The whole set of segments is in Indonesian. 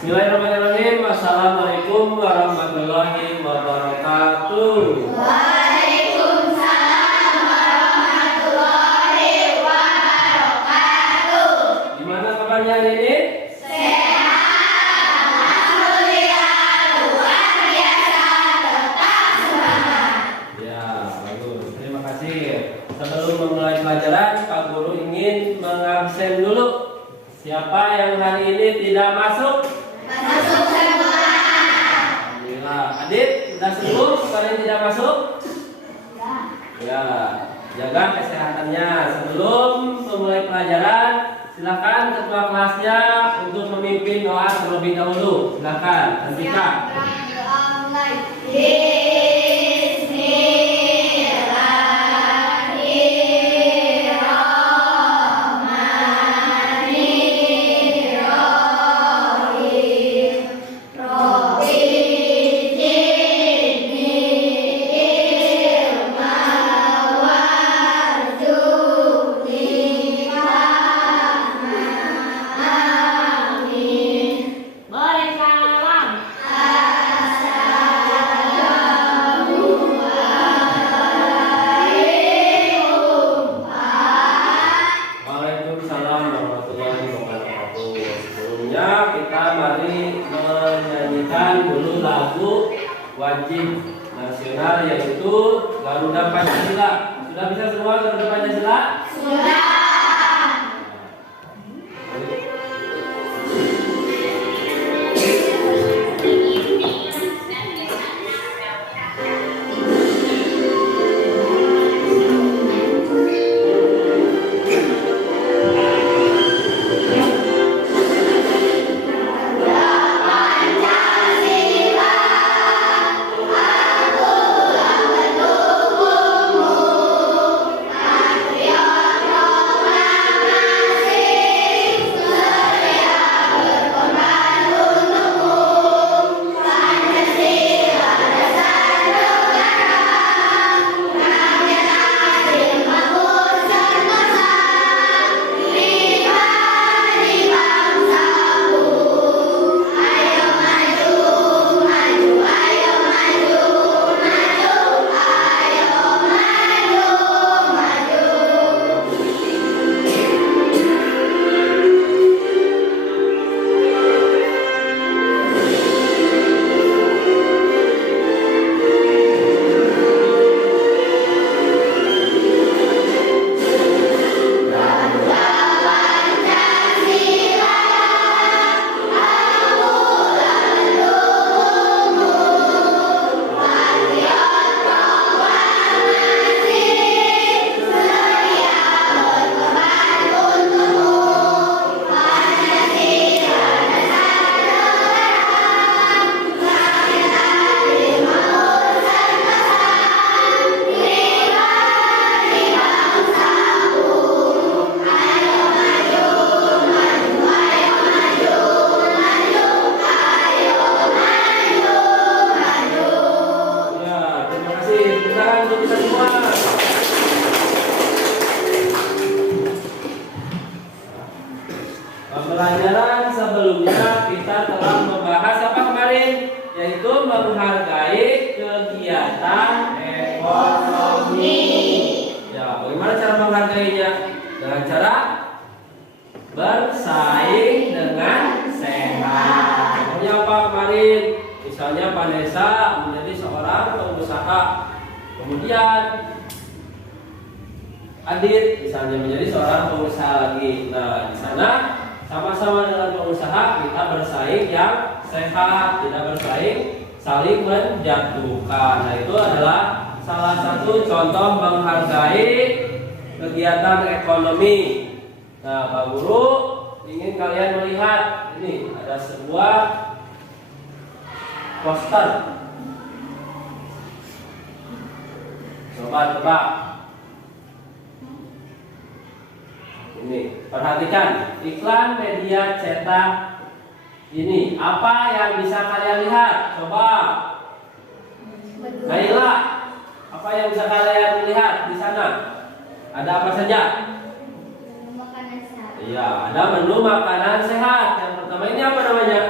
Bismillahirrahmanirrahim. Assalamualaikum warahmatullahi wabarakatuh. Waalaikumsalam warahmatullahi wabarakatuh. Gimana kabarnya hari ini? Sehat, alhamdulillah, luar biasa, tetap semangat. Ya, bagus. Terima kasih. Sebelum memulai pelajaran, Pak Guru ingin mengabsen dulu. Siapa yang hari ini tidak masuk? Masuk semua. Alhamdulillah. Adit, sudah sembuh? Kalian tidak masuk? Ya, jaga kesehatannya. Sebelum memulai pelajaran, silakan ketua kelasnya untuk memimpin doa terlebih dahulu. Silakan, Andika. Waalaikumsalam warahmatullahi wabarakatuh. Sebelumnya kita mari menyanyikan dulu lagu wajib nasional yaitu Garuda Pancasila. Sudah bisa semua Garuda Pancasila? Sudah. Pembelajaran sebelumnya kita telah membahas apa kemarin? Yaitu menghargai kegiatan ekonomi. Ya, bagaimana cara menghargainya? Dengan cara bersaing dengan sehat. Contohnya apa kemarin? Misalnya Vanessa menjadi seorang pengusaha. Kemudian Adit misalnya menjadi seorang pengusaha lagi. Nah, di sana sama-sama dengan pengusaha kita bersaing yang sehat, tidak bersaing saling menjatuhkan. Nah, itu adalah salah satu contoh menghargai kegiatan ekonomi. Nah, Pak Guru ingin kalian melihat ini ada sebuah poster. Coba tebak. Ini, perhatikan iklan media cetak ini. Apa yang bisa kalian lihat? Coba. Naila, apa yang bisa kalian lihat di sana? Ada apa saja? Makanan sehat. Iya, ada menu makanan sehat. Yang pertama ini apa namanya?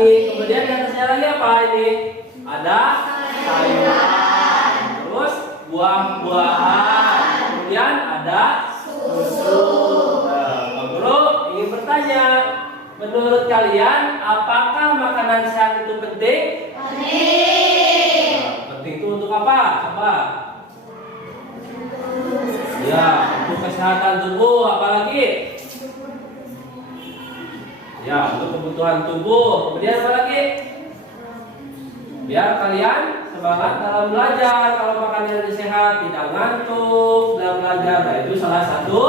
lagi. Kemudian di atasnya lagi apa ini? Ada sayuran. Terus buah-buahan. Kemudian ada susu. Nah, Pak Guru ingin bertanya, menurut kalian apakah makanan sehat itu penting? Penting. Nah, penting itu untuk apa? Apa? Ya, untuk kesehatan tubuh. Apalagi? Ya, untuk kebutuhan tubuh. Kemudian apa lagi? Biar kalian semangat dalam belajar. Kalau makanan yang sehat, tidak ngantuk dalam belajar. Nah, itu salah satu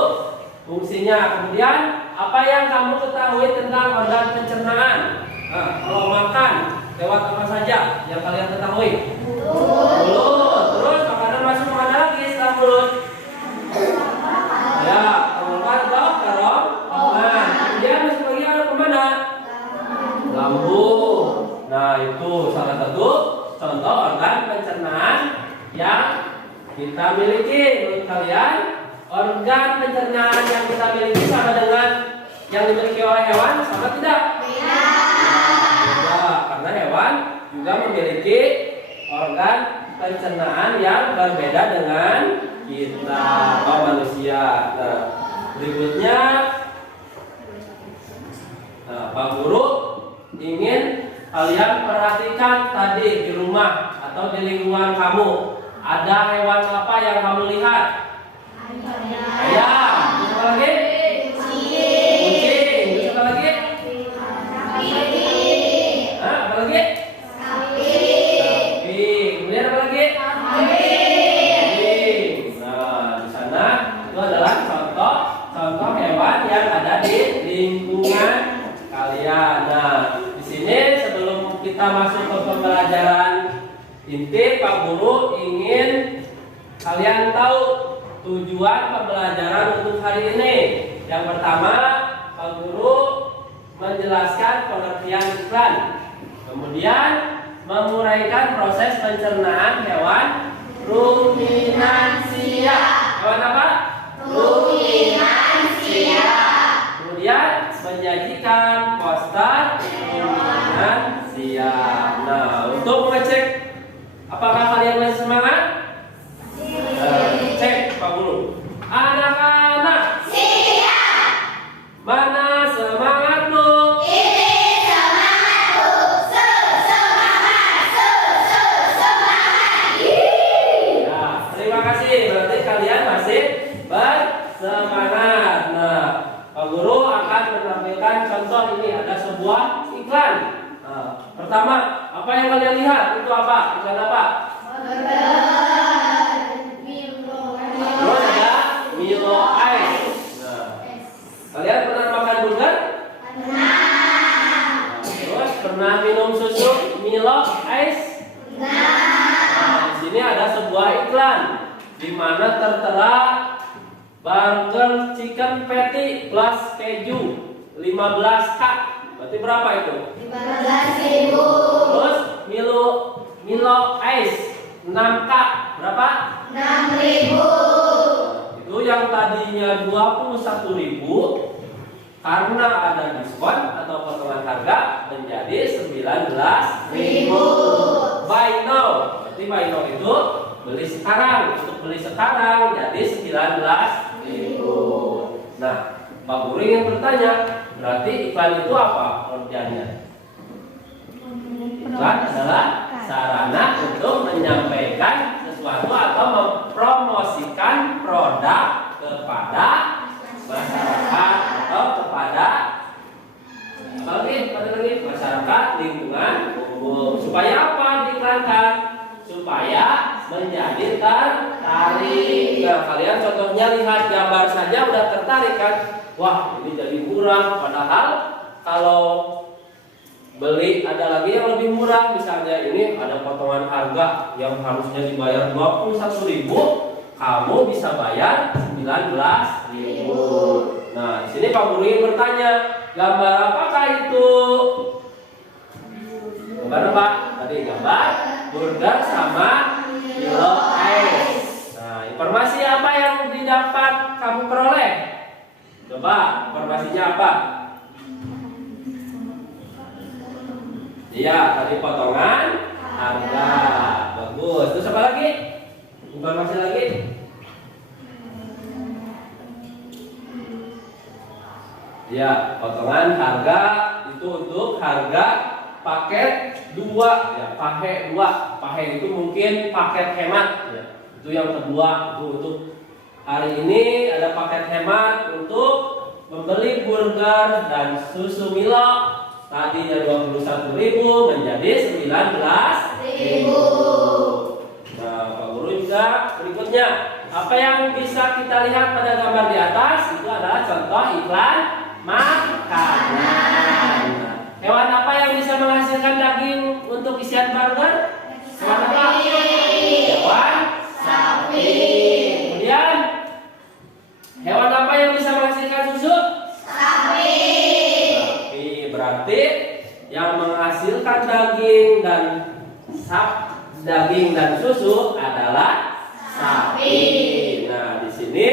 fungsinya. Kemudian apa yang kamu ketahui tentang organ pencernaan? Nah, kalau makan lewat apa saja yang kalian ketahui? Mulut. Terus makanan masuk kemana lagi setelah mulut? Ya, kerongkongan atau kerongkongan. Kemudian masuk lagi ada kemana? Lambung. Nah, itu salah satu contoh organ pencernaan yang kita miliki. Menurut kalian, organ pencernaan yang kita miliki sama dengan yang dimiliki oleh hewan, sama tidak? Beda, karena hewan juga memiliki organ pencernaan yang berbeda dengan kita atau manusia. Nah, berikutnya, Pak Guru ingin kalian perhatikan tadi di rumah atau di lingkungan kamu, ada hewan apa yang kamu lihat? Ayam. Terus apa lagi? Kucing. Terus apa lagi? Apa lagi? Sapi. Kemudian apa lagi? Nah, di sana itu adalah contoh hewan yang ada di lingkungan kalian. Nah, di sini sebelum kita masuk ke pembelajaran inti, Pak Guru ingin kalian tahu tujuan pembelajaran untuk hari ini. Yang pertama, Pak Guru menjelaskan pengertian iklan. Kemudian menguraikan proses pencernaan hewan ruminansia. Hewan apa? Ruminansia. Kemudian menyajikan poster ruminansia. Nah, untuk mengecek apakah kalian masih semangat? Cek Pak Guru. Anak-anak siap. Mana semangatmu? Ini semangatku. Semangat. Nah, terima kasih. Berarti kalian masih bersemangat. Nah, Pak Guru akan menampilkan contoh ini. Ada sebuah iklan. Nah, pertama, apa yang kalian lihat? Itu apa? Iklan apa? Terus ada Milo Ice. Nah, kalian pernah makan burger? Nah, terus pernah minum susu Milo Ice? Nah, di sini ada sebuah iklan di mana tertera burger chicken patty plus keju 15K. Berarti berapa itu? 15.000. Terus Milo Ice 6K. Berapa? 6.000. Itu yang tadinya 21.000 karena ada diskon atau potongan harga menjadi 19.000. Buy now. Berarti buy now itu beli sekarang. Untuk beli sekarang jadi 19.000. Nah, Pak Guru ingin bertanya, berarti iklan itu apa pengertiannya? Iklan adalah sarana untuk menyampaikan sesuatu atau mempromosikan produk kepada masyarakat atau kepada masyarakat lingkungan umum. Supaya apa diiklankan? Supaya menjadi tertarik. Nah, kalian contohnya lihat gambar saja udah tertarik kan? Wah, ini jadi murah. Padahal kalau beli ada lagi yang lebih murah. Misalnya ini ada potongan harga yang harusnya dibayar 21.000, kamu bisa bayar 19.000. Nah, di sini Pak Guru ingin bertanya, gambar apakah itu? Gambar apa? Tadi gambar burger sama Milo Ice. Nah, informasi apa yang didapat kamu peroleh? Coba, informasinya apa? Iya, tadi potongan harga. Bagus. Terus apa lagi? Informasi lagi? Ya, potongan harga itu untuk harga paket 2 ya, paket 2. Paket itu mungkin paket hemat ya. Itu yang kedua, itu untuk hari ini ada paket hemat untuk membeli burger dan susu Milo. Tadinya 21.000 menjadi 19.000. Nah, Pak Guru juga berikutnya, apa yang bisa kita lihat pada gambar di atas itu adalah contoh iklan makanan. Hewan apa yang bisa menghasilkan daging untuk isian burger? Hewan apa? Hewan sapi. Kemudian hewan apa yang bisa menghasilkan susu? Sapi. Berarti yang menghasilkan daging dan susu adalah sapi. Nah, di sini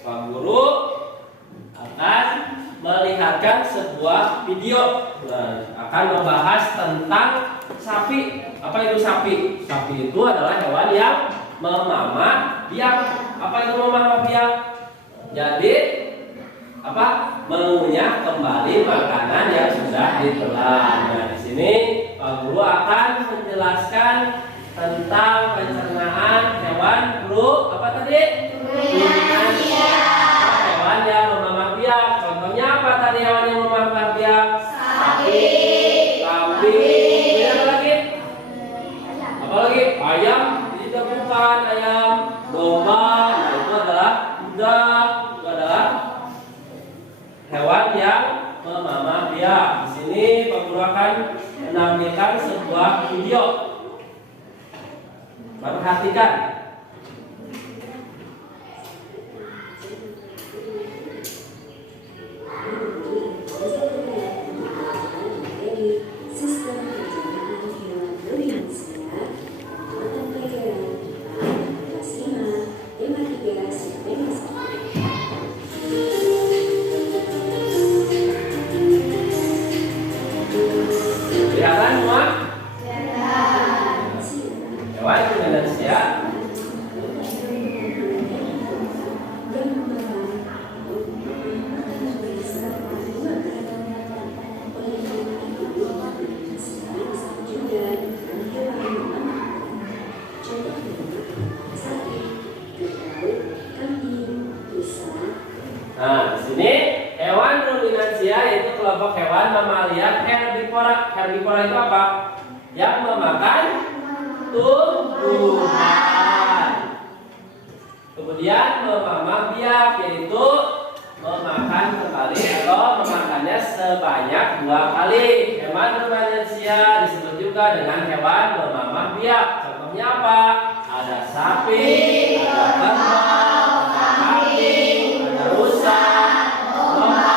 Pak Guru akan melihatkan sebuah video. Nah, akan membahas tentang sapi. Apa itu sapi? Sapi itu adalah hewan yang memamah biak. Apa itu memamah biak? Jadi mengunyah kembali makanan yang sudah ditelan. Nah, di sini Pak Guru akan menjelaskan tentang pencernaan hewan apa tadi? Ruminansia. Hewan yang memamah biak. Contohnya apa tadi hewan yang memamah biak? Sapi. Kemudian apa lagi? Apa lagi? Ayam. Tidak, bukan ayam. Domba. Nah, itu adalah kuda. Itu adalah hewan yang memamah biak. Di sini Pak Guru akan menampilkan sebuah video. Perhatikan. Kelihatan semua? Hewan ruminansia. Nah, di sini hewan ruminansia yaitu kelompok hewan mamalia herbivora. Herbivora itu apa? Yang memakan tumbuhan. Kemudian memamah biak yaitu memakan kembali atau memakannya sebanyak 2 kali. Hewan ruminansia disebut juga dengan hewan memamah biak. Contohnya apa? Ada sapi, ada kerbau, ada kambing, ada rusa, domba,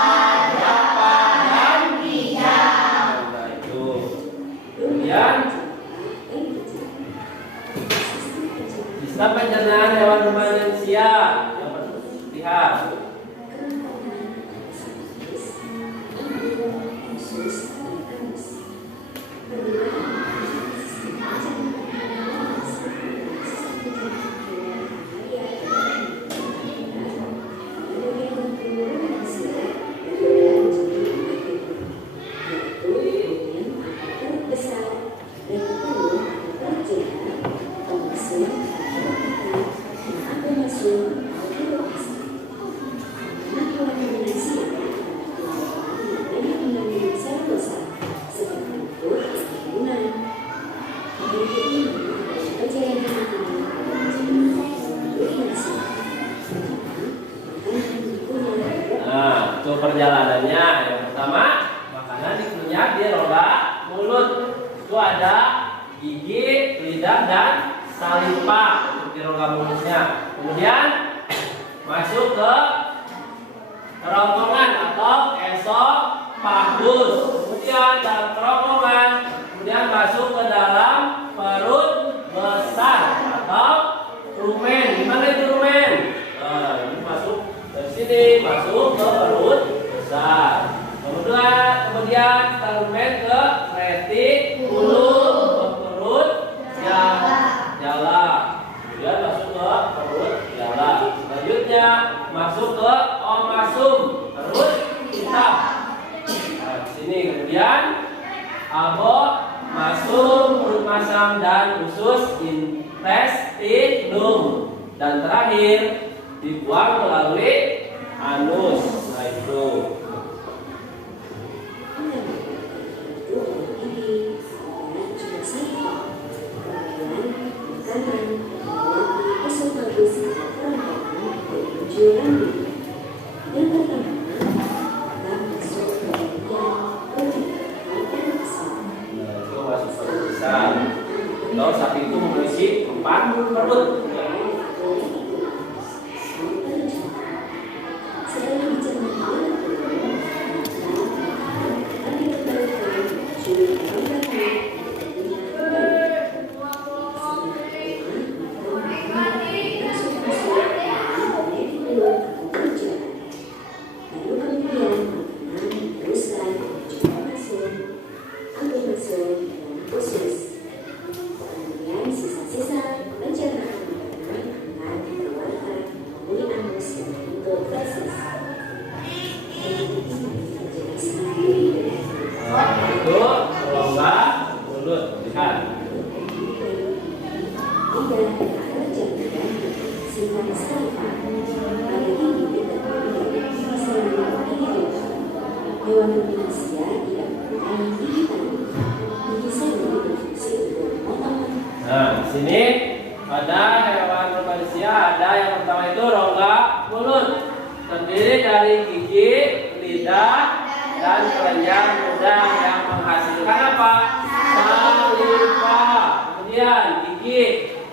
jerapah, dan bijak. Nah, itu. Kemudian sistem pencernaan hewan ruminansia yang lihat. Nah, itu perjalanannya. Yang pertama, makanan dikunyah di rongga mulut. Itu ada gigi, lidah, dan saliva di rongga mulutnya. Kemudian masuk ke kerongkongan atau esofagus. Kemudian dalam kerongkongan, kemudian masuk ke dalam perut besar atau rumen. Gimana itu rumen? Nah, ini masuk dari sini, masuk ke perut besar. Kemudian ke retikulum. masam dan usus intestinum. Dan terakhir dibuang melalui anus. Nah itu. Kalau sapi itu memiliki 4 perut. Itu rongga mulut. Lihat. Hewan ruminansia tidak mempunyai gigi taring. Gigi seri berfungsi untuk memotong. Nah, di sini pada hewan ruminansia ada yang pertama itu rongga mulut, terdiri dari gigi, lidah, dan kelenjar ludah yang menghasilkan apa? Saliva. Kemudian gigi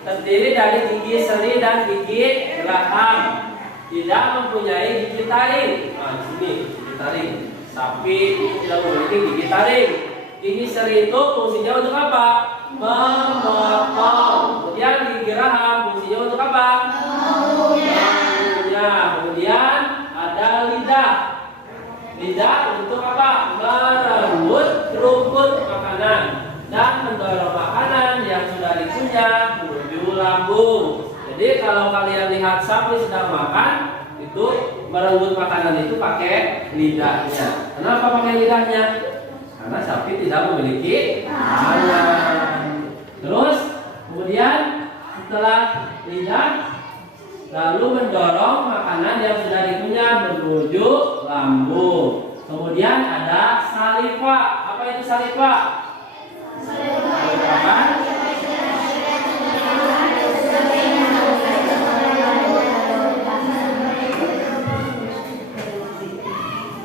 terdiri dari gigi seri dan gigi geraham. Tidak mempunyai gigi taring. Nah, di sini gigi taring. Sapi tidak memiliki gigi taring. Gigi seri itu fungsinya untuk apa? Memotong. Kemudian gigi geraham fungsinya untuk apa? Mengunyah. Kemudian ada lidah. Lidah untuk apa? Merenggut rumput makanan dan mendorong makanan yang sudah dikunyah menuju lambung. Jadi kalau kalian lihat sapi sedang makan, itu merenggut makanan itu pakai lidahnya. Kenapa pakai lidahnya? Karena sapi tidak memiliki tangan. Terus kemudian setelah lidah lalu mendorong makanan yang sudah dikunyah menuju lambung. Kemudian ada saliva. Apa itu saliva? Saliva apa?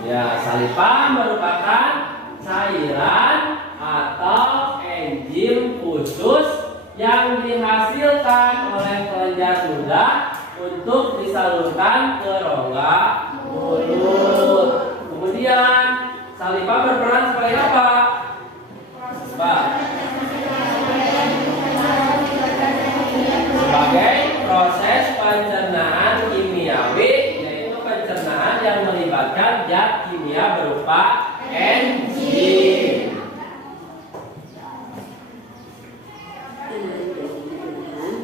Ya, saliva merupakan cairan atau enzim khusus yang dihasilkan oleh kelenjar ludah untuk disalurkan ke rongga mulut. Kemudian saliva berperan sebagai apa? Sebagai proses pencernaan kimiawi, yaitu pencernaan yang melibatkan zat kimia berupa enzim.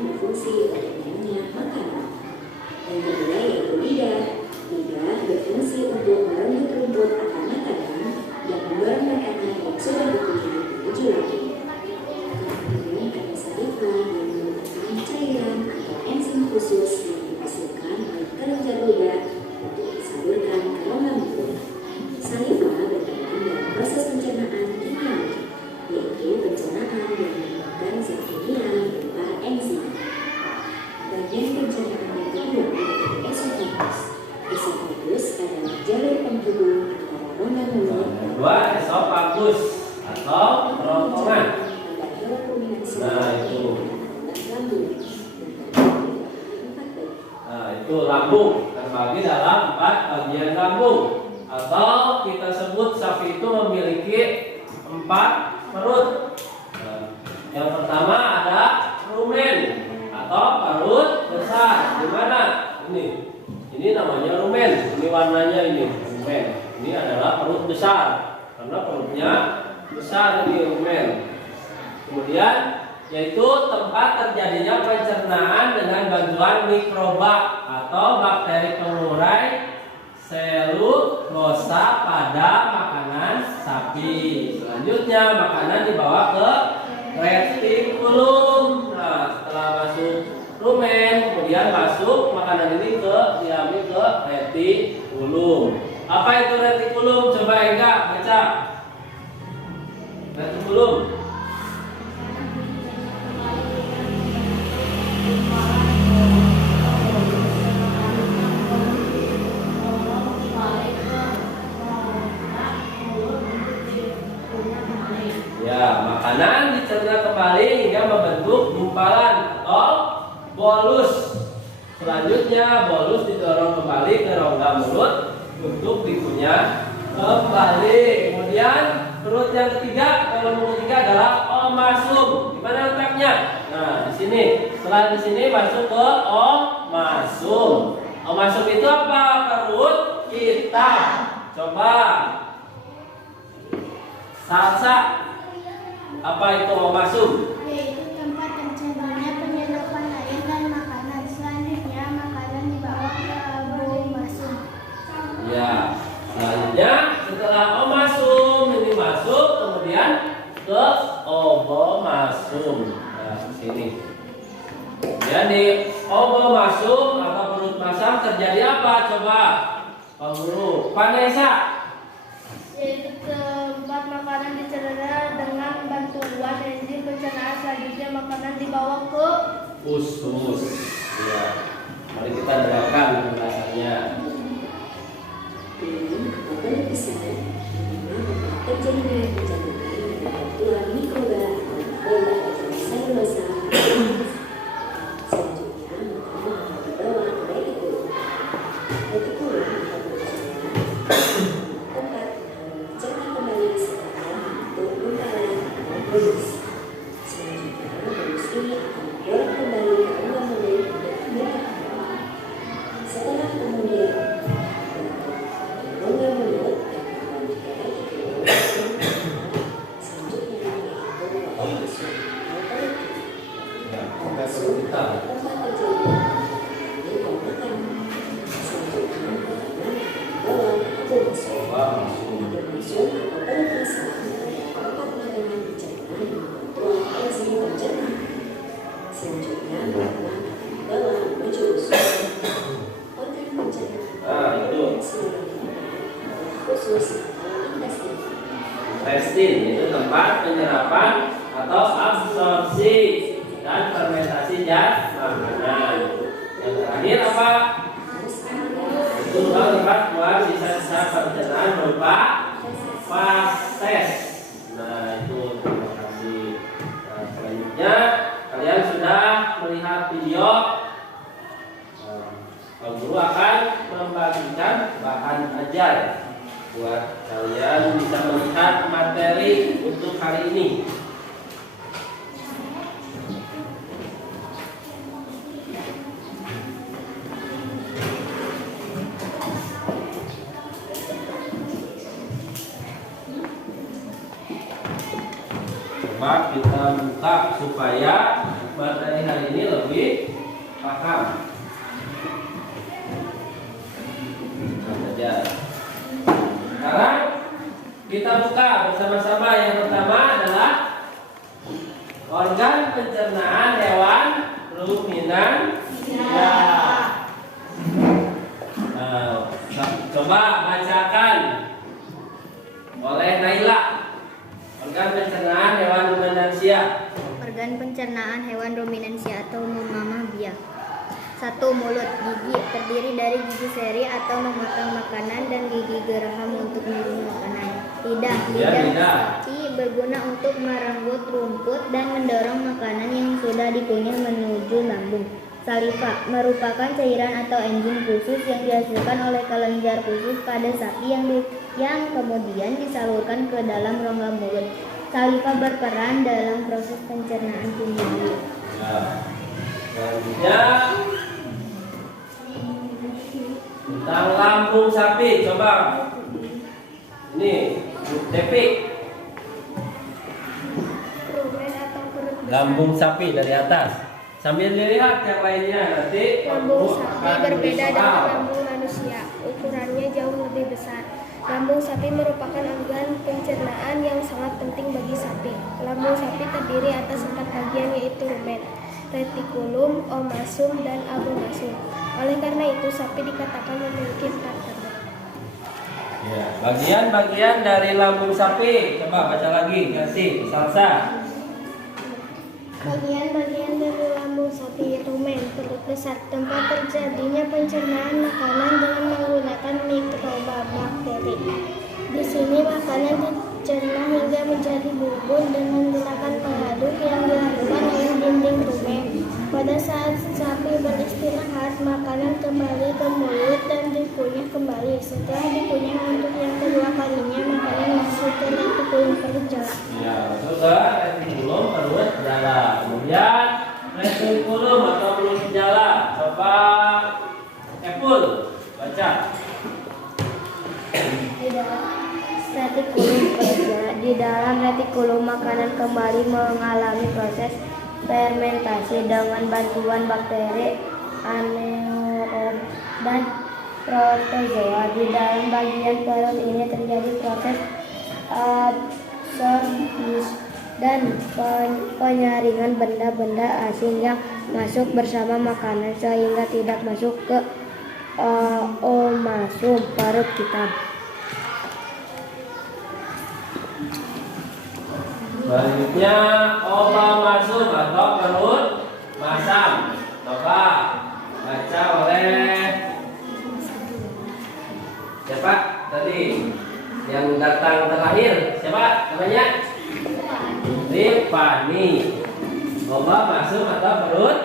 Berfungsi untuk mengunyah makanan. Yang kedua yaitu lidah. Lidah berfungsi untuk merenggut rumput atau makanan yang mendorong makanan yang sudah dikunyah menuju lambung. Kemudian ada saliva yang merupakan cairan atau enzim khusus yang dihasilkan oleh kelenjar ludah untuk disalurkan ke rongga mulut. Saliva berperan dalam proses pencernaan kimiawi, yaitu pencernaan yang menggunakan zat kimia berupa enzim. Bagian pencernaan yang kedua adalah esofagus. Esofagus adalah jalur penghubung antara rongga mulut dan Kedua, esofagus atau kerongkongan. pada hewan ruminansia Nah, itu. lambung. Nah, itu lambung terbagi dalam 4 bagian lambung, atau kita sebut sapi itu memiliki 4 perut. Nah, yang pertama ada rumen atau perut besar. Di mana? Ini namanya rumen. Ini warnanya ini rumen. Ini adalah perut besar karena perutnya besar ini rumen. Kemudian yaitu tempat terjadinya pencernaan dengan bantuan mikroba atau bakteri pengurai selulosa pada makanan sapi. Selanjutnya makanan dibawa ke retikulum. kembali hingga membentuk gumpalan atau bolus. Selanjutnya bolus didorong kembali ke rongga mulut untuk dikunyah kembali. Kemudian perut yang ketiga, kolom ketiga adalah omasum. Di mana letaknya? Nah, di sini. Setelah di sini masuk ke omasum. Omasum itu apa? Perut kita. Coba. Salsa. Apa itu omasum? Yaitu tempat terjadinya penyerapan air dan makanan. Selanjutnya makanan dibawa ke omasum. Ya. Selanjutnya setelah omasum ini masuk, kemudian ke obomasum. Nah, di sini. Jadi obomasum atau perut masam terjadi apa? Coba, Pak Guru. Vanessa. Yaitu tempat makanan dicerna dengan bantuan enzim pencernaan. Selanjutnya makanan dibawa ke Usus. Ya. Mari kita dengarkan penjelasannya. Dengan apabila besar, terjadinya pencernaan dan bantuan mikroba atau bakteri atau selulosa. Selanjutnya, makanan akan dibawa ke retikulum. Retikulum akan berjalan tempat mencerna kembali setelah membentuk gumpalan atau bolus. Selanjutnya, bolus ini akan didorong kembali ke rongga mulut untuk menyerap kembali. Setelah kemudian rongga mulut dan kembali ke retikulum. Selanjutnya, yaitu omasum atau perut. Ya, sampai perut kita. Tempat terjadinya ini dan makan. Selanjutnya, makanan dibawa ke obomasum. Obomasum. Obomasum atau perut masam adalah tempat makanan dicerna dengan bantuan enzim pencernaan. Selanjutnya, makanan akan dibawa menuju usus. Organ pencernaan Itu adalah usus atau intestin. intestin itu tempat penyerapan atau absorpsi dan fermentasi zat makanan. Yang terakhir apa? Itu tempat buat sisa-sisa pencernaan berupa fases. Nah, itu terima kasih. Nah, selanjutnya kalian sudah melihat video. Pak Guru akan membagikan bahan ajar buat kalian bisa melihat materi untuk hari ini. Coba kita buka supaya materi hari ini lebih paham. Saja. Sekarang kita buka bersama-sama. Yang pertama adalah organ pencernaan hewan ruminansia. Coba bacakan oleh Naila. Organ pencernaan hewan ruminansia. Organ pencernaan hewan ruminansia atau mammalia. 1. Mulut. Gigi terdiri dari gigi seri atau memotong makanan dan gigi geraham untuk minum makanan. Lidah. Lidah sapi berguna untuk merenggut rumput dan mendorong makanan yang sudah dikunyah menuju lambung. Saliva merupakan cairan atau enzim khusus yang dihasilkan oleh kelenjar khusus pada sapi yang kemudian disalurkan ke dalam rongga mulut. Saliva berperan dalam proses pencernaan kimiawi. Selanjutnya tentang lambung sapi. Coba ini Devi. rumen atau perut besar. Lambung sapi dari atas. Sambil dilihat yang lainnya nanti Lambung Guru sapi akan berbeda beri dengan soal. lambung manusia. Ukurannya jauh lebih besar. Lambung sapi merupakan organ pencernaan yang sangat penting bagi sapi. Lambung sapi terdiri atas 4 bagian, yaitu rumen, retikulum, omasum, dan abomasum. Oleh karena itu, sapi dikatakan memiliki 4 ternak. Ya, bagian-bagian dari lambung sapi. Coba baca lagi, kasih salsa. Bagian-bagian dari lambung sapi: rumen, perut besar, tempat terjadinya pencernaan makanan dengan menggunakan mikroba bakteri. Di sini makanan dicerna hingga menjadi bubur dan menggunakan pengaduk yang Baca. Retikulum kerja. Di dalam retikulum makanan kembali mengalami proses fermentasi dengan bantuan bakteri, anaerob, dan protozoa. Di dalam bagian perut ini terjadi proses absorbsi dan penyaringan benda-benda asing yang masuk bersama makanan sehingga tidak masuk ke omasum perut kita. Selanjutnya omasum atau perut masam. Coba baca oleh siapa tadi yang datang terakhir? Siapa namanya? Rifani. Omasum atau perut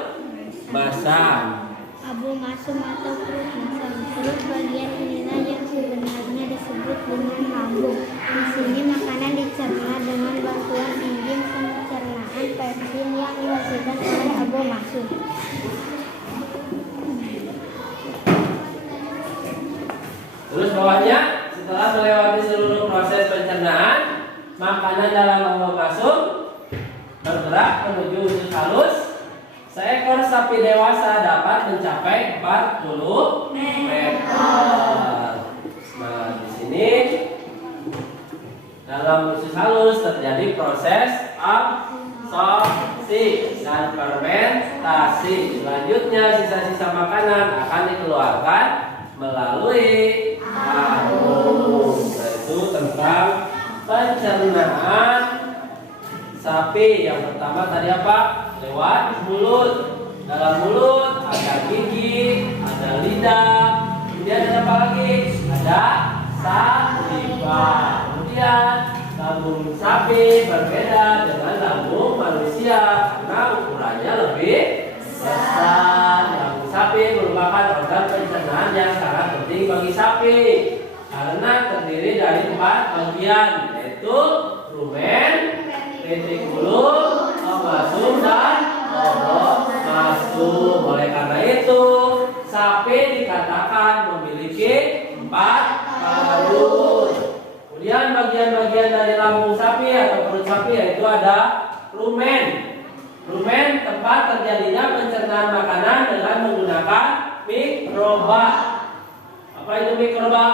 masam. Abu masum atau perut masam. Perut bagian inilah yang sebenarnya disebut dengan lambung. Di sini makanan dicerna dengan bantuan enzim pencernaan pepsin yang dihasilkan oleh abu masum. Terus bawahnya, setelah melewati seluruh proses pencernaan, makanan dalam abu masum bergerak menuju usus halus. Seekor sapi dewasa dapat mencapai 40 meter. Nah, di sini dalam usus halus terjadi proses absorpsi dan fermentasi. Selanjutnya sisa-sisa makanan akan dikeluarkan melalui anus. Itu tentang pencernaan sapi. Yang pertama tadi apa? Lewat mulut. Dalam mulut ada gigi, ada lidah. Kemudian ada apa lagi? Ada saliva. Kemudian lambung sapi berbeda dengan lambung manusia karena ukurannya lebih besar. Lambung sapi merupakan organ pencernaan yang sangat penting bagi sapi karena terdiri dari 4 bagian, yaitu rumen, retikulum, omasum, dan omasum. Oleh karena itu, sapi dikatakan memiliki 4 parut. Kemudian bagian-bagian dari lambung sapi atau perut sapi yaitu ada rumen. Rumen tempat terjadinya pencernaan makanan dengan menggunakan mikroba. Apa itu mikroba?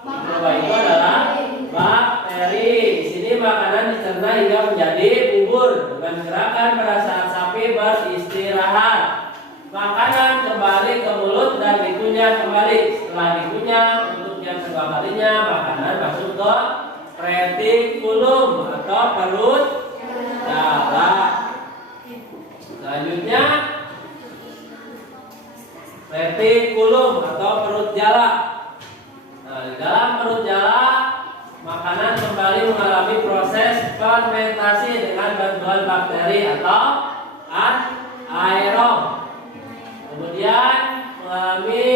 Mikroba itu adalah bakteri. Di sini makanan dicerna hingga menjadi bubur dengan gerakan pada saat sapi beristirahat. Makanan kembali ke mulut dan dikunyah kembali. Setelah dikunyah untuk yang kedua kalinya, makanan masuk ke retikulum atau perut jala. Selanjutnya retikulum atau perut jala. Nah, di dalam perut jala makanan kembali mengalami proses fermentasi dengan bantuan bakteri atau anaerob. Kemudian mengalami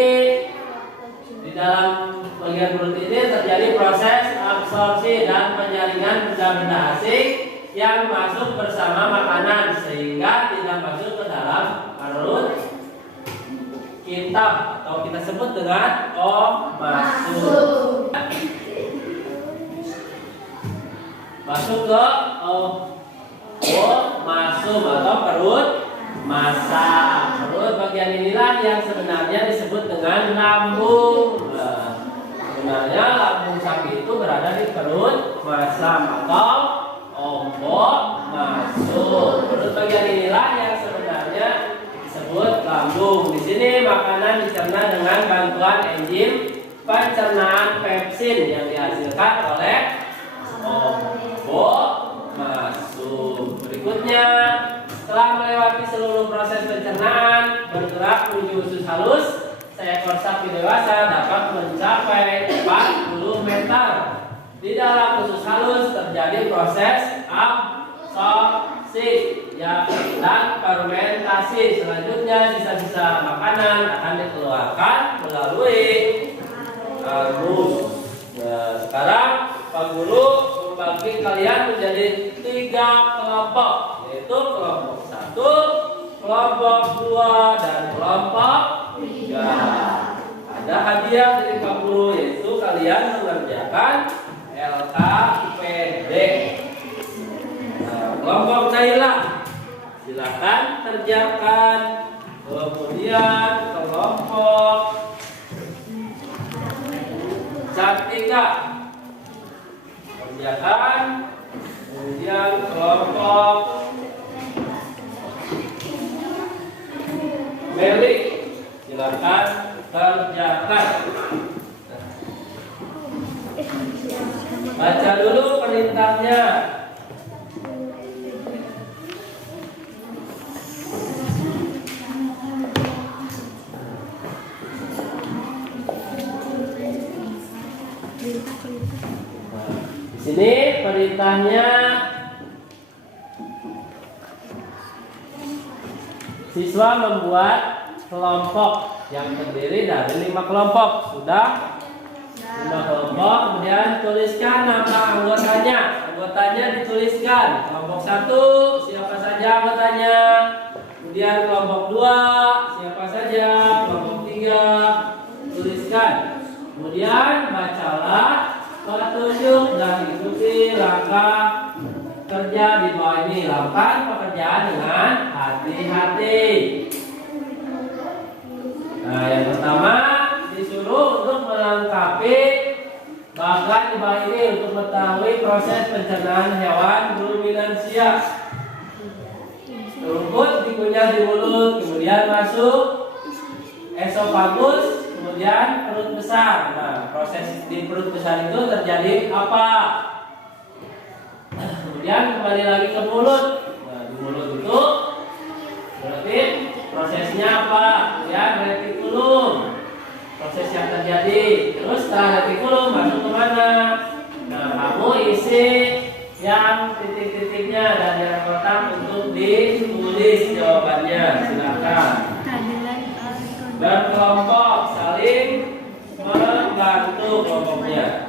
di dalam bagian perut ini terjadi proses absorpsi dan penyaringan benda-benda asing yang masuk bersama makanan sehingga tidak masuk ke dalam perut kita atau kita sebut dengan omasum. Masuk ke omasum atau perut masam. Perut bagian inilah yang sebenarnya disebut dengan lambung. Sebenarnya lambung sapi itu berada di perut masam atau omasum. Perut bagian inilah yang sebenarnya disebut lambung. Di sini makanan dicerna dengan bantuan enzim pencernaan pepsin yang dihasilkan oleh omasum. Berikutnya, setelah melewati seluruh proses pencernaan, bergerak menuju usus halus, seekor sapi dewasa dapat mencapai 40 meter. Di dalam usus halus terjadi proses absorpsi dan fermentasi. Selanjutnya sisa-sisa makanan akan dikeluarkan melalui anus. Nah, sekarang Pak Guru membagi kalian menjadi 3 kelompok, yaitu kelompok 1, kelompok 2, dan kelompok 3. ada hadiah dari Pak Guru, yaitu kalian mengerjakan LKPD. Nah, kelompok Naila silakan kerjakan. Kemudian kelompok Cantika kerjakan. Kemudian kelompok Meli silakan kerjakan. Baca dulu perintahnya. Di sini perintahnya, siswa membuat kelompok yang terdiri dari 5 kelompok. Sudah 5 kelompok, kemudian tuliskan nama anggotanya. Anggotanya dituliskan. Kelompok 1 siapa saja anggotanya. Kemudian kelompok 2 siapa saja. Kelompok 3 tuliskan. Kemudian bacalah petunjuk dan ikuti langkah kerja di bawah ini. Lakukan pekerjaan dengan hati-hati. Nah, yang pertama disuruh untuk melengkapi bagan di bawah ini untuk mengetahui proses pencernaan hewan ruminansia. Rumput dikunyah di mulut, kemudian masuk esofagus, kemudian perut besar. Nah, proses di perut besar itu terjadi apa? Kemudian kembali lagi ke mulut. Nah, di mulut itu berarti prosesnya apa? Ya, retikulum. Proses yang terjadi. Terus setelah retikulum masuk ke mana? Nah, kamu isi yang titik-titiknya dan yang kotak untuk ditulis jawabannya. Silakan. Berkelompok saling membantu kelompoknya.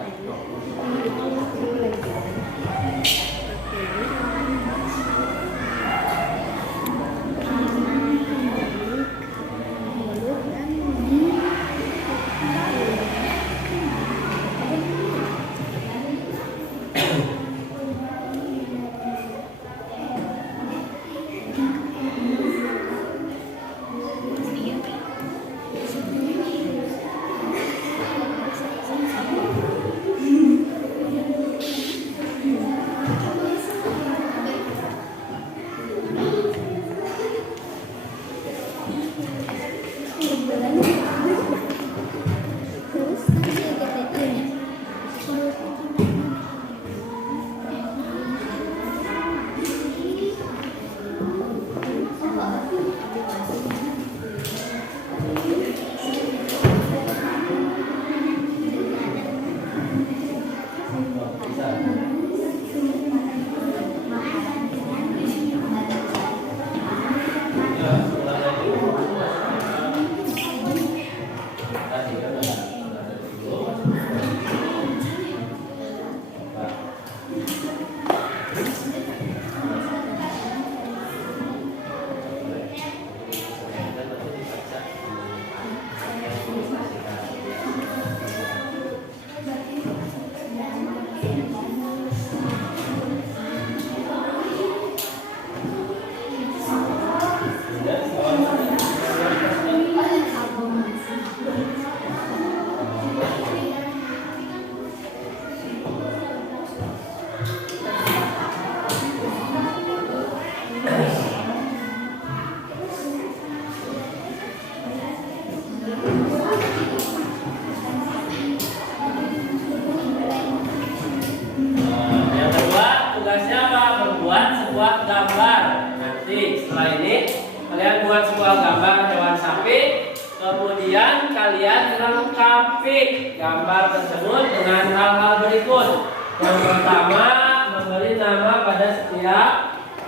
Kemudian kalian lengkapi gambar tersebut dengan hal-hal berikut. Yang pertama, memberi nama pada setiap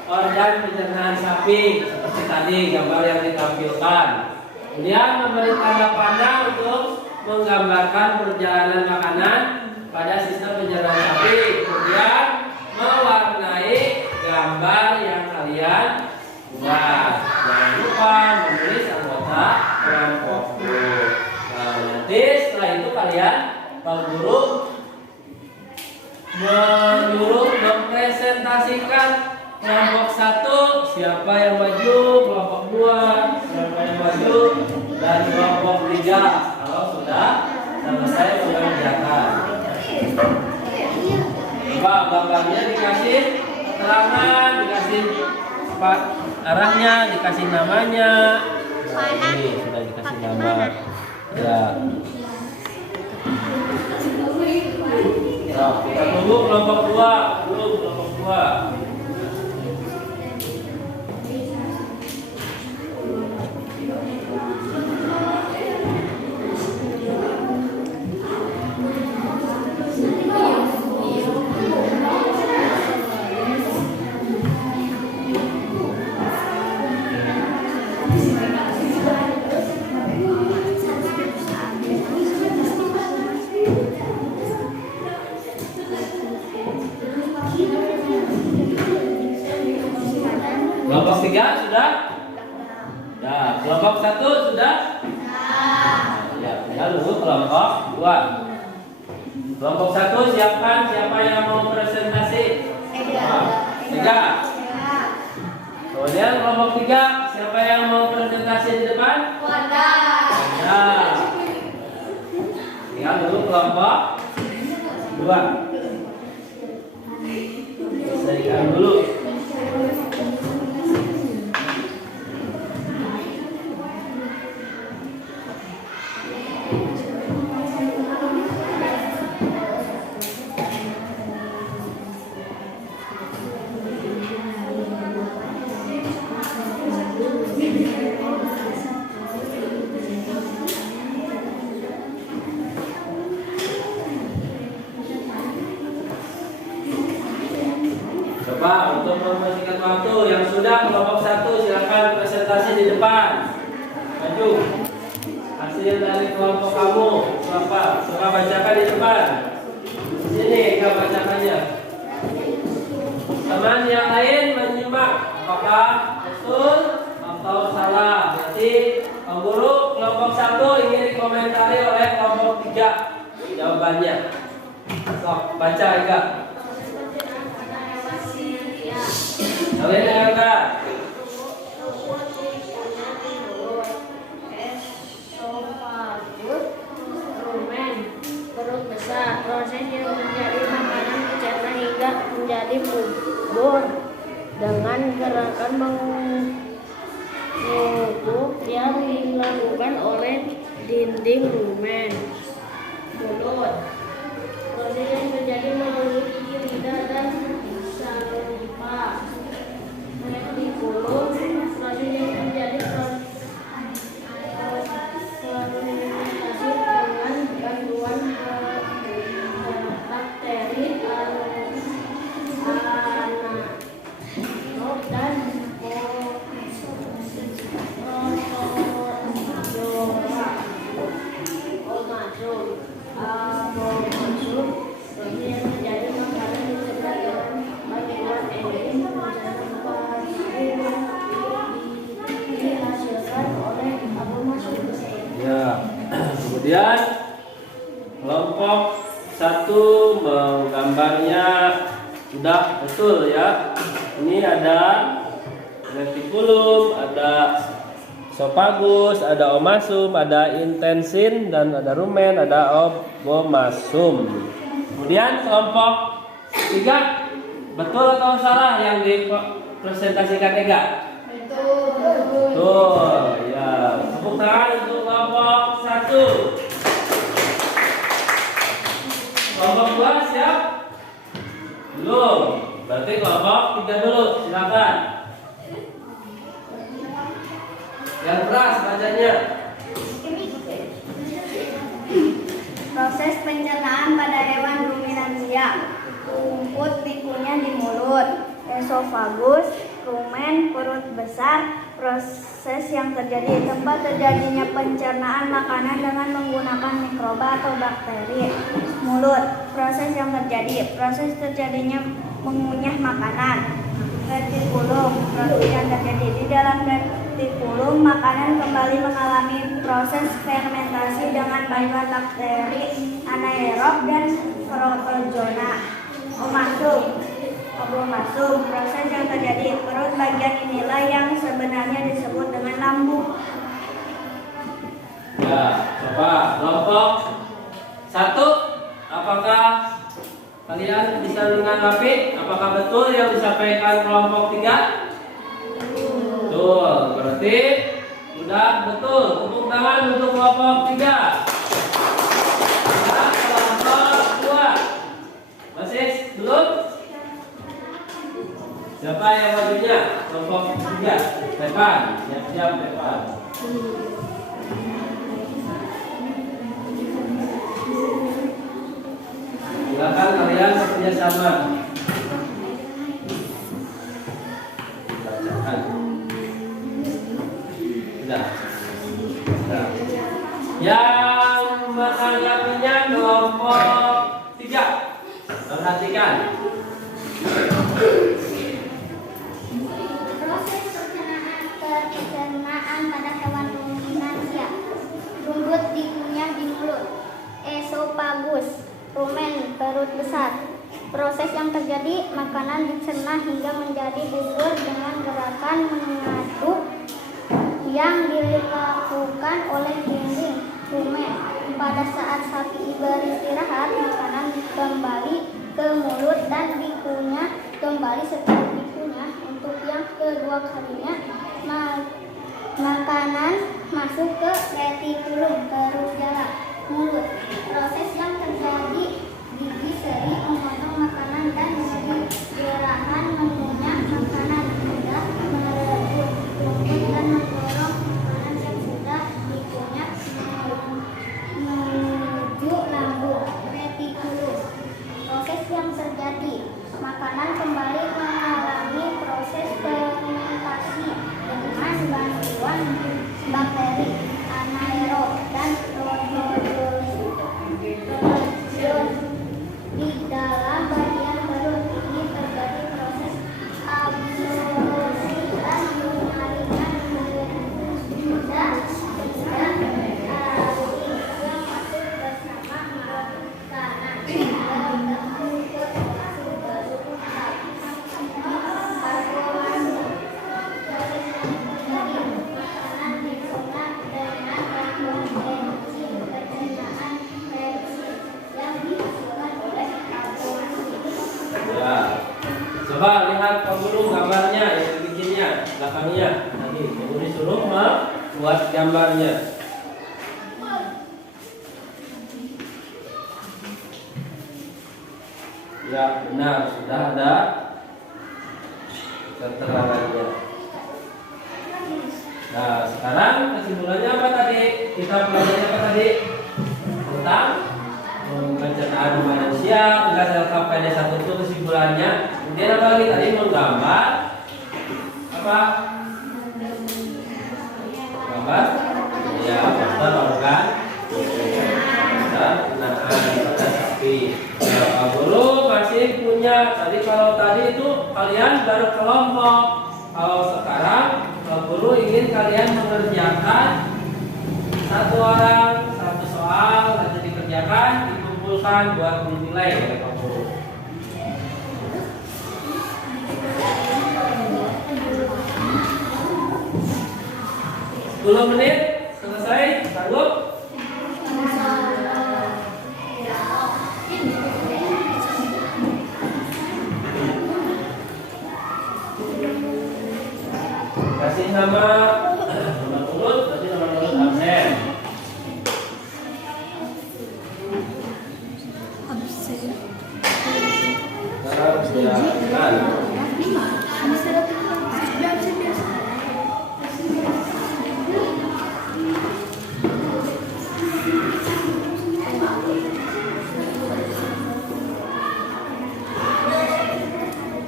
organ pencernaan sapi seperti tadi gambar yang ditampilkan. Kemudian memberi tanda panah untuk menggambarkan perjalanan makanan pada sistem pencernaan sapi. Kemudian mewarnai gambar yang kalian buat. Jangan lupa menulis anggota kelompok. Nah, nanti menyuruh mempresentasikan kelompok 1 siapa yang maju, kelompok 2 siapa yang maju, dan kelompok 3 kalau sudah selesai mengerjakan. Coba gambarnya dikasih keterangan, dikasih arahnya, dikasih namanya. Nah, ini sudah dikasih nama. Ya. Nah, kita tunggu kelompok 2, belum kelompok 2. Kelompok 3 sudah? Ya, kelompok 1 sudah? Ya, tinggal nunggu kelompok 2. Kelompok 1 siapkan siapa yang mau presentasi? 3. Kemudian kelompok 3 siapa yang mau presentasi di depan? Ya. Tinggal nunggu kelompok 2. Selesaikan dulu. Coba untuk mempersingkat waktu yang sudah kelompok 1 silakan presentasi di depan. Maju. Hasil dari kelompok kamu apa? Coba bacakan di depan. Sini kita bacakannya. Teman yang lain menyimak apakah betul atau salah. Berarti guru kelompok 1 ingin dikomentari oleh kelompok 3 jawabannya. Sok baca enggak? Kalian dengarkan. Perut besar, proses yang menjadi makanan dicerna hingga menjadi bubur dengan gerakan mengutuk yang dilakukan oleh dinding rumen. Mulut, proses yang terjadi melalui gigi, lidah, dan salivا. Retikulum, proses yang terjadi fermentasi dengan gangguan bakteri anaerob dan abomasum, proses yang terjadi makanan dicerna dengan bantuan enzim dihasilkan oleh abomasum. Ya. Kemudian kelompok 1 menggambarnya sudah betul ya. Ini ada retikulum, ada esophagus, ada omasum, ada intensin, dan ada rumen, ada abomasum. Kemudian kelompok 3 betul atau salah yang dipresentasikan Ega? Betul. Ya, tepuk tangan untuk kelompok 1. Kelompok 2 siap? Belum. Berarti kelompok 3 dulu, silakan. Yang keras bacanya. Proses pencernaan pada hewan ruminansia. Rumput pikunya di mulut, esofagus, rumen, perut besar. Proses yang terjadi tempat terjadinya pencernaan makanan dengan menggunakan mikroba atau bakteri. Mulut, proses yang terjadi, proses terjadinya mengunyah makanan. Retikulum, proses yang terjadi di dalam retikulum makanan kembali mengalami proses fermentasi dengan bantuan bakteri anaerob dan protozoa. Omasum, proses yang terjadi perut bagian inilah yang sebenarnya disebut dengan lambung. Ya, coba kelompok 1, apakah kalian bisa menanggapi? Apakah betul yang disampaikan kelompok 3? Betul, berarti sudah betul. Tepuk tangan untuk kelompok 3. Nah, kelompok 2 masih belum? Siapa yang majunya? Kelompok 3. Depan, siap-siap depan. Silakan kalian bekerja sama. Bacakan. Sudah. Yang menanggapinya kelompok 3. Perhatikan. Proses pencernaan pada hewan ruminansia. Rumput dikunyah di mulut. Esofagus. Rumen, perut besar. Proses yang terjadi, makanan dicerna hingga menjadi bubur dengan gerakan mengaduk yang dilakukan oleh dinding rumen. Pada saat sapi beristirahat, makanan kembali ke mulut dan dikunyah kembali. Setelah dikunyah untuk yang kedua kalinya, makanan masuk ke retikulum, perut jalan, mulut. Proses yang terjadi, gigi seri memotong makanan dan menjadi gerakan mengunyah makanan hingga merebut rumput dan mendorong makanan yang sudah dikunyah menuju lambung, retikulum. Proses yang terjadi, makanan kembali mengalami proses fermentasi dengan bantuan bakteri anaerob dan di dalam bagian perut. Ini terjadi proses absorpsi dan penyaringan benda yang masuk bersama makanan ke Coba lihat pemburu gambarnya, yang bikinnya, belakangnya. Tadi yang disuruh membuat gambarnya. Ya benar, sudah ada keterangannya. Nah sekarang kesimpulannya apa tadi? Kita pelajari apa tadi? Tentang pencernaan manusia. Enggak selengkap PD1 itu kesimpulannya. Kemudian apa lagi tadi? Menggambar apa? Gambar? Ya, poster organ. Penggunaan pada sapi. Nah, Pak Guru masih punya. Tadi kalau tadi itu kalian baru kelompok. Kalau sekarang Pak Guru ingin kalian mengerjakan satu orang satu soal nanti dikerjakan, dikumpulkan buat dinilai oleh Pak Guru. 10 menit selesai, sanggup? Kasih nama nomor urut, kasih nomor urut absen. Sekarang silakan.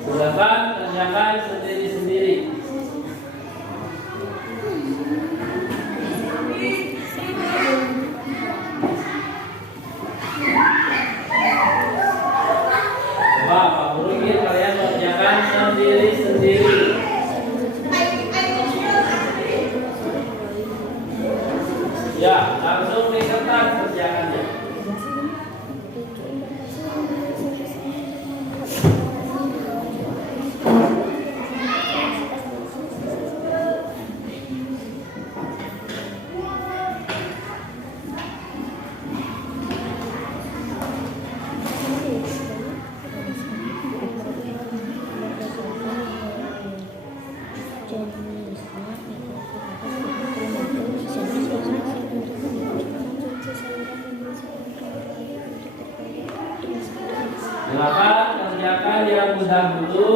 Silakan kerjakan sendiri-sendiri. Coba Pak Guru ingin kalian kerjakan sendiri-sendiri. Ya, langsung di kertas kerjaannya. Silakan kerjakan yang mudah dulu.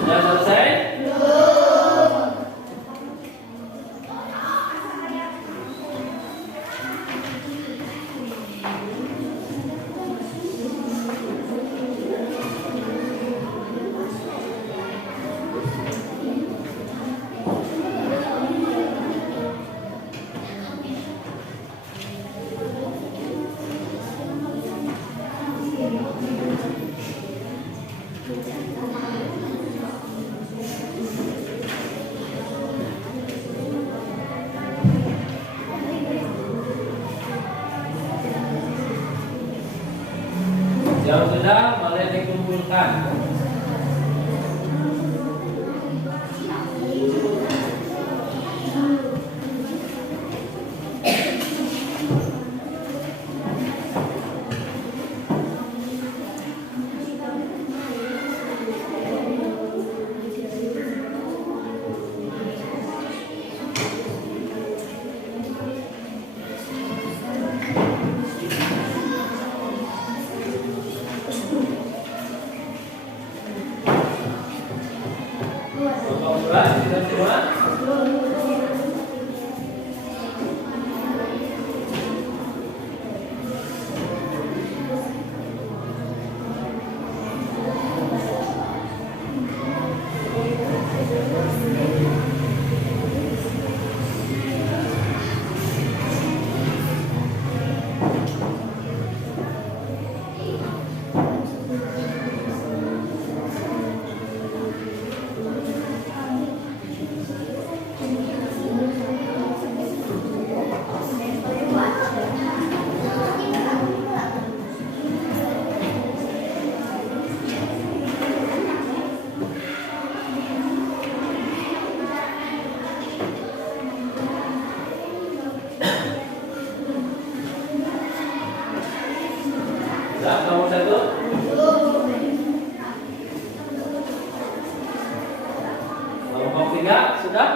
Sudah selesai? Yang sudah boleh dikumpulkan. Sudah semua? Sudah, nomor 1. Kelompok 3 sudah?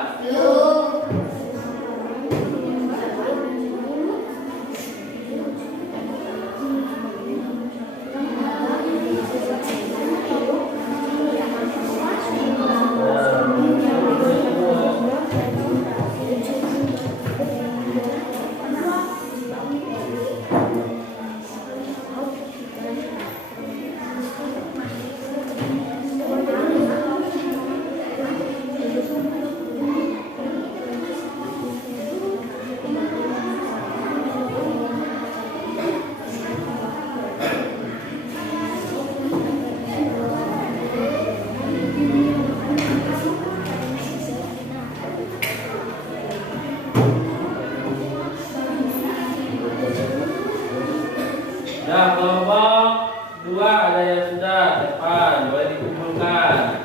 Nah, kelompok 2 ada yang sudah depan, boleh dikumpulkan.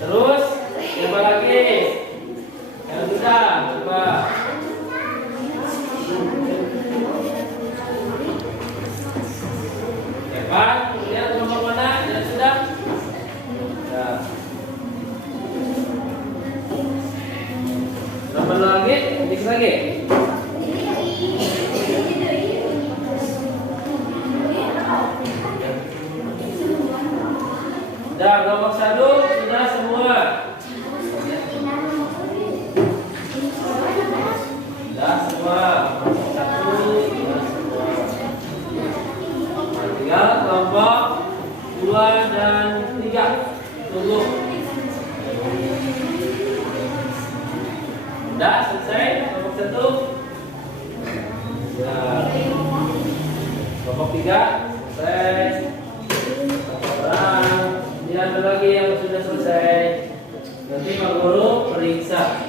Terus, siapa lagi? Yang sudah, coba. Depan, kemudian kelompok mana yang sudah? Nah. Berapa lagi? Dikit lagi. Sudah, kelompok 1 sudah semua. Sudah semua. Kelompok 1 sudah semua. Tinggal kelompok 2 dan 3. Tunggu. Sudah selesai kelompok 1. Nah, kelompok 3 selesai. Ini ada lagi yang sudah selesai. Nanti Pak Guru periksa.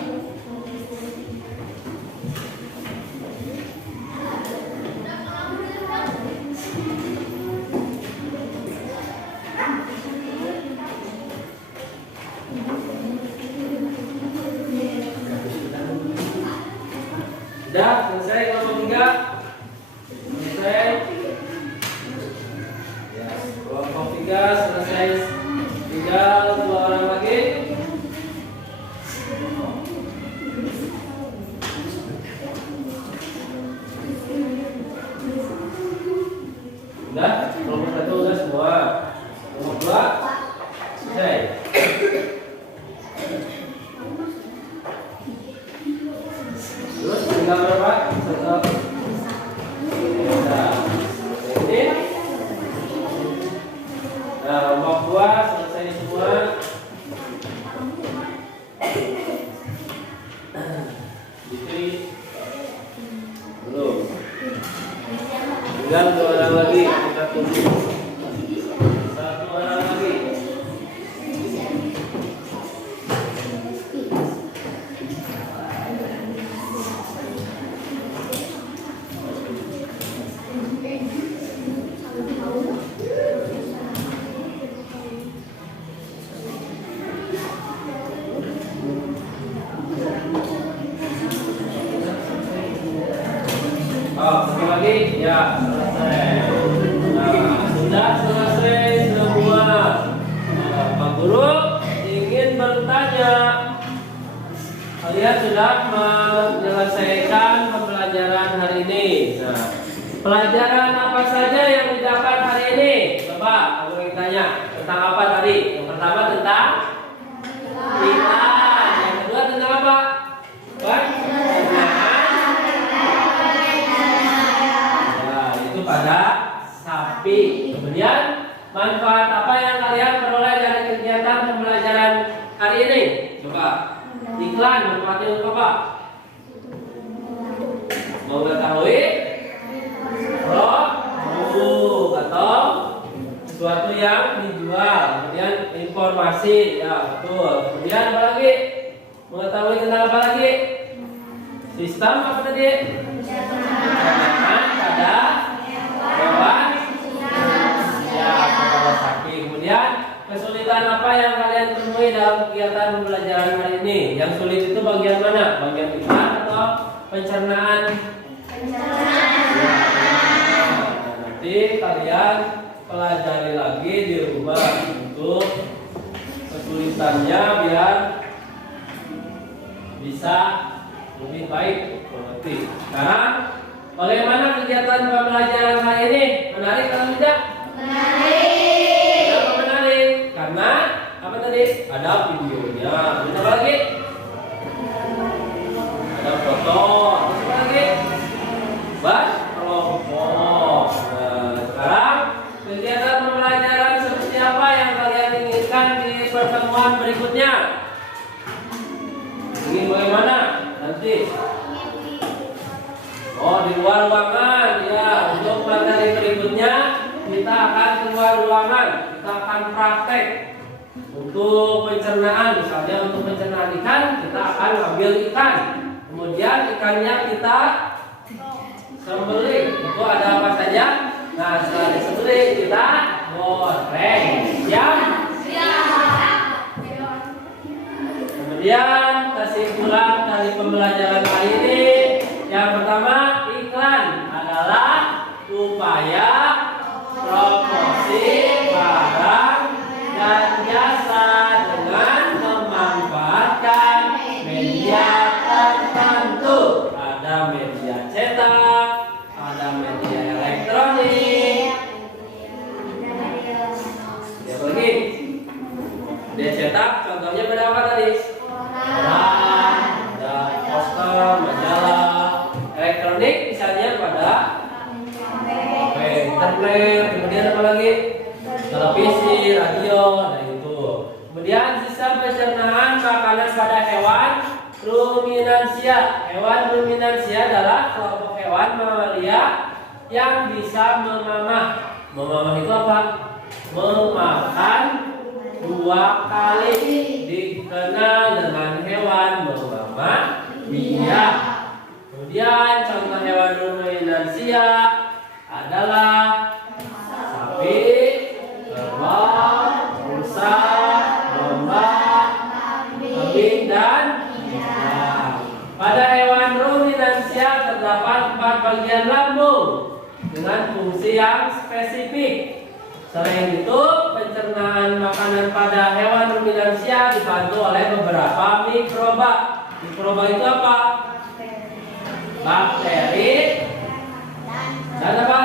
Sudah selesai kelompok 3. Selesai. Ya, kelompok 3 selesai. Tinggal 2 orang lagi. Udah, kelompok 1 udah semua. Kelompok 2 selesai. Terus tinggal berapa? 1. Nah, ini. Nah, kelompok 2 selesai semua. Jadi belum. Tinggal 2 orang lagi kita tunggu. 1 orang lagi. Oh, satu lagi, ya selesai. Nah, sudah selesai semua. Nah, Pak Guru ingin bertanya, kalian sudah menyelesaikan pembelajaran hari ini. Nah, pelajaran apa saja yang didapat hari ini? Coba Pak Guru ingin tanya tentang apa tadi? Yang pertama tentang iklan. Yang kedua tentang apa? Pada sapi. Kemudian manfaat apa yang kalian peroleh dari kegiatan pembelajaran hari ini? Coba iklan manfaatnya untuk apa? Mau mengetahui produk atau sesuatu yang dijual. Kemudian informasi, ya betul. Kemudian apa lagi? Mengetahui tentang apa lagi? Sistem apa tadi? Pencernaan pada hewan, ya pada sapi. Kemudian kesulitan apa yang kalian temui dalam kegiatan pembelajaran hari ini? Yang sulit itu bagian mana? Bagian iklan atau pencernaan? Nanti kalian pelajari lagi di rumah untuk kesulitannya biar bisa lebih baik mengerti. Sekarang bagaimana kegiatan pembelajaran hari ini? Menarik atau tidak? Menarik. Kenapa menarik? Karena apa tadi? Ada videonya. Terus apa lagi? Ada foto. Terus apa lagi? Kelompok. Nah, sekarang kegiatan pembelajaran seperti apa yang kalian inginkan di pertemuan berikutnya? Ingin bagaimana? Nanti. Oh, di luar ruangan ya. Untuk materi berikutnya kita akan keluar ruangan. Kita akan praktek untuk pencernaan. Misalnya untuk pencernaan ikan, kita akan ambil ikan. Kemudian ikannya kita sembelih. Itu ada apa saja? Nah, kita goreng. Siap? Kemudian kesimpulan dari pembelajaran kali ini, yang pertama, iklan adalah upaya promosi barang dan jasa dengan memanfaatkan media tertentu. Ada media cetak, ada media elektronik. Ya lagi. Media cetak contohnya pada apa tadi? Koran, ada poster, majalah. Elektronik misalnya pada internet, kemudian apa lagi? Televisi, radio, nah itu. Kemudian sistem pencernaan makanan pada hewan ruminansia. Hewan ruminansia adalah kelompok hewan mamalia yang bisa memamah. Memamah itu apa? Memakan 2 kali, dikenal dengan hewan mammalia. Kemudian contoh hewan ruminansia adalah sapi, kerbau, rusa, domba, kambing, dan ayam. Pada hewan ruminansia terdapat 4 bagian lambung dengan fungsi yang spesifik. Selain itu, pencernaan makanan pada hewan ruminansia dibantu oleh beberapa mikroba. Mikroba itu apa? Bakteri dan apa?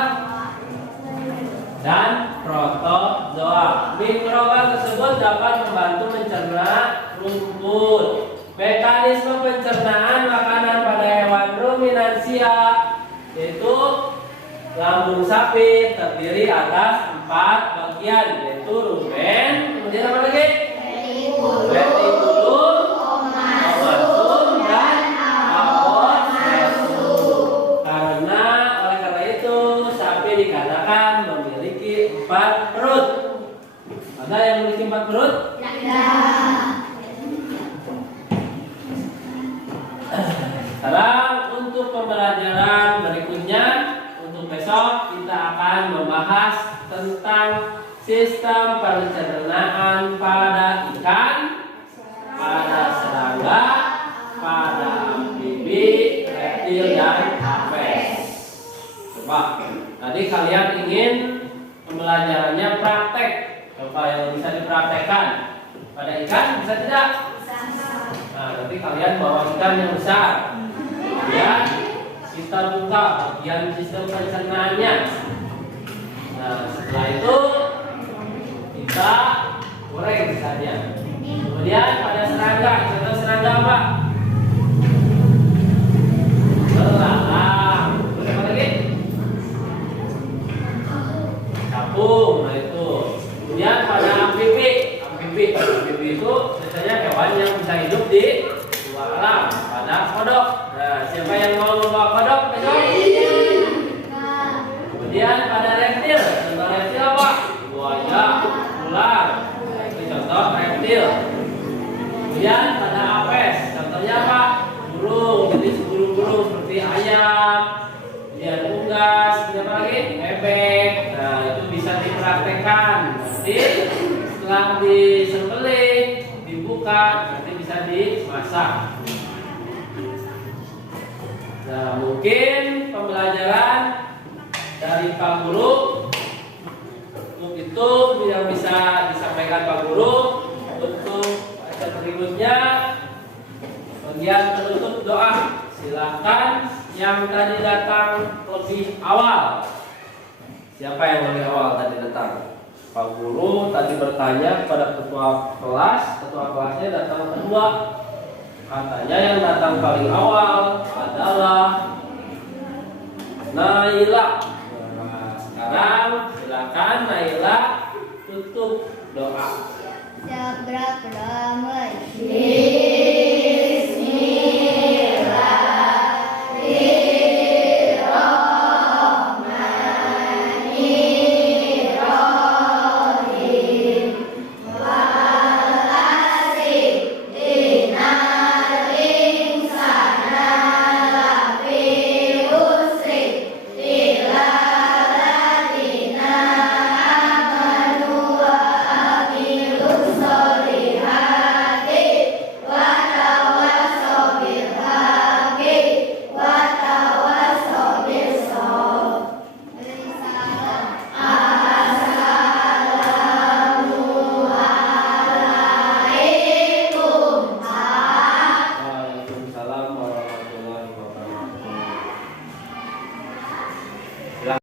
Dan protozoa. Mikroba tersebut dapat membantu mencerna rumput. Mekanisme pencernaan makanan pada hewan ruminansia yaitu lambung sapi terdiri atas 4 bagian, yaitu rumen, kemudian apa lagi? Retikulum, omasum, dan aponeum. Oleh karena itu sapi dikatakan memiliki 4 perut. Ada yang memiliki 4 perut? Sekarang untuk pembelajaran berikutnya, untuk besok kita akan membahas tentang sistem pencernaan pada ikan, pada serangga, pada amfibi, reptil, dan apes. Coba, tadi kalian ingin pembelajarannya praktek. Coba yang bisa dipraktekkan. Pada ikan bisa tidak? Nah, nanti kalian bawa ikan yang besar. Ya, kita buka bagian sistem pencernaannya. Nah, setelah itu kita goreng saja. Kemudian pada serangga, contoh serangga apa? Belalang. Apa lagi? Capung. Nah itu. Kemudian pada amfibi. Amfibi itu biasanya hewan yang bisa hidup di luar alam. Pada kodok. Nah, siapa yang mau membawa kodok besok? Kemudian pada reptil. Contoh reptil apa? Buaya, ular. Itu contoh reptil. Kemudian pada apes. Contohnya apa? Burung. Jadi burung-burung seperti ayam. Kemudian unggas. Kemudian apa lagi? Bebek. Nah, itu bisa dipraktekkan. Nanti setelah disembelih, dibuka, nanti bisa dimasak. Nah, mungkin pembelajaran dari Pak Guru untuk itu yang bisa disampaikan Pak Guru. Untuk acara berikutnya bagian penutup doa. Silakan yang tadi datang lebih awal. Siapa yang lebih awal tadi datang? Pak Guru tadi bertanya kepada ketua kelas. Ketua kelasnya datang kedua. Katanya yang datang paling awal adalah Naila. Nah, sekarang silakan Naila tutup doa. Sabra pramai.